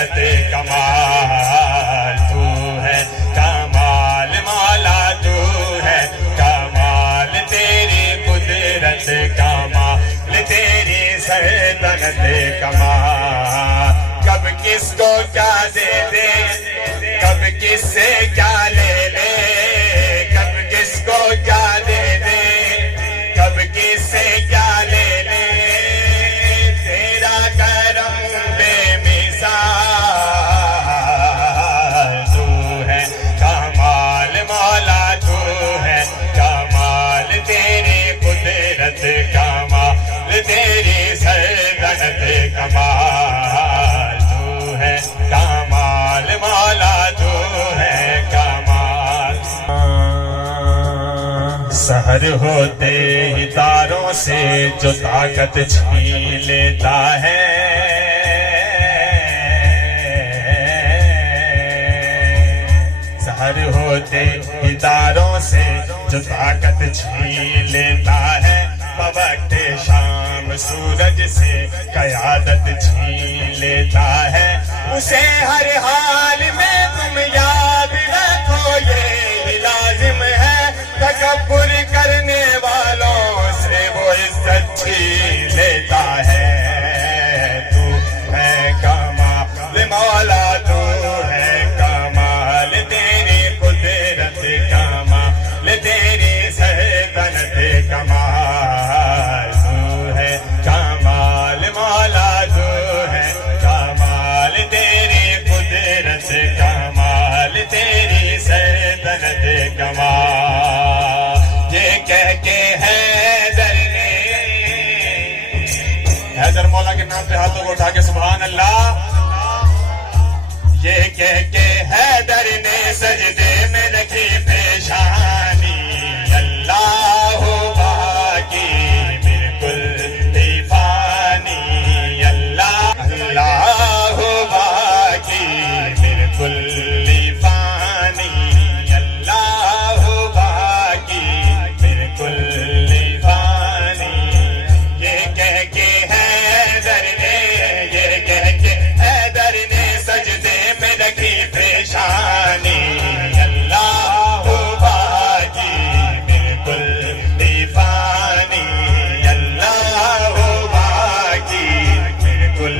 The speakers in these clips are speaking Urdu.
سلطنت کمال تو ہے کمال مولا تو ہے کمال تیری قدرت کمال تیری سلطنت کمال کب کس کو کیا دے دے کب کس سے کیا لے لے کب کس کو کیا دے دے کب کس سے کیا لے لے تیرا کرم بے مثال تو ہے کمال مولا تو ہے کمال تیری قدرت کمال تیری سلطنت کمال تو ہے کمال مولا تو ہے کمال سحر ہوتے ہی تاروں سے جو طاقت چھین لیتا ہے سحر ہوتے ہی تاروں سے جو طاقت چھین لیتا ہے بوقت شام سورج سے قیادت چھین لیتا ہے اسے ہر حال میں تم یاد رکھو یہ لازم ہے تکبر کرنے والوں سے وہ عزت چھین لیتا ہے تو ہے کمال مولا تو ہے کمال تیری قدرت کمال تیری سلطنت کمال تو ہے کمال مولا تو ہے کمال تیری قدرت کمال تیری سلطنت کمال یہ کہہ کے حیدر مولا کے نام پہ ہاتھوں کو اٹھا کے سبحان اللہ یہ کہہ کے حیدر نے سجدے میں رکھی پیشانی اللہ باقی بالکل بے فانی اللہ اللہ باقی بالکل بے فانی اللہ باقی بالکل بے فانی یہ کہہ کے پیشانی اللہ باقی بالکل بے فانی اللہ باقی بالکل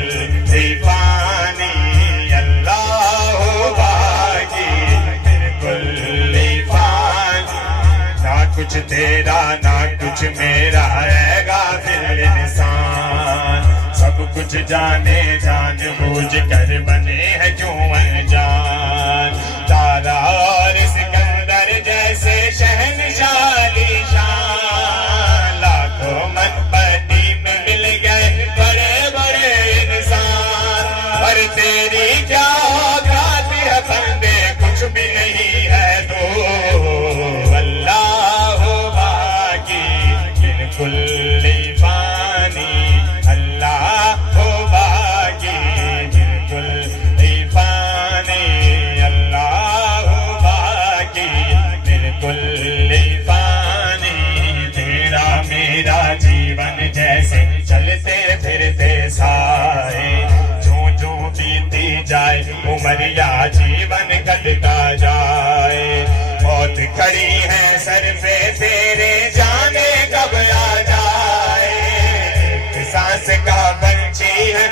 بے فانی اللہ باقی بالکل بے فانی نہ کچھ تیرا نہ کچھ میرا ہے غافل انسان سب کچھ جانے جان بوجھ کر بنے ہے کیوں انجان تارا اور سکندر جیسے شہنشاہ شان لاکھوں من پٹی میں مل گئے بڑے بڑے انسان پر تیری کیا اوقات ہے بندے کچھ بھی نہیں ہے تو اللہ باقی بالکل فانی اللہ باقی بالکل فانی اللہ باقی بالکل فانی تیرا میرا جیون جیسے چلتے پھرتے سائے جو بیتی جائے عمر یا جیون کٹتا جائے موت کھڑی ہے سر پہ تیرے جانے کب آ جائے سانس کا پنچھی ہے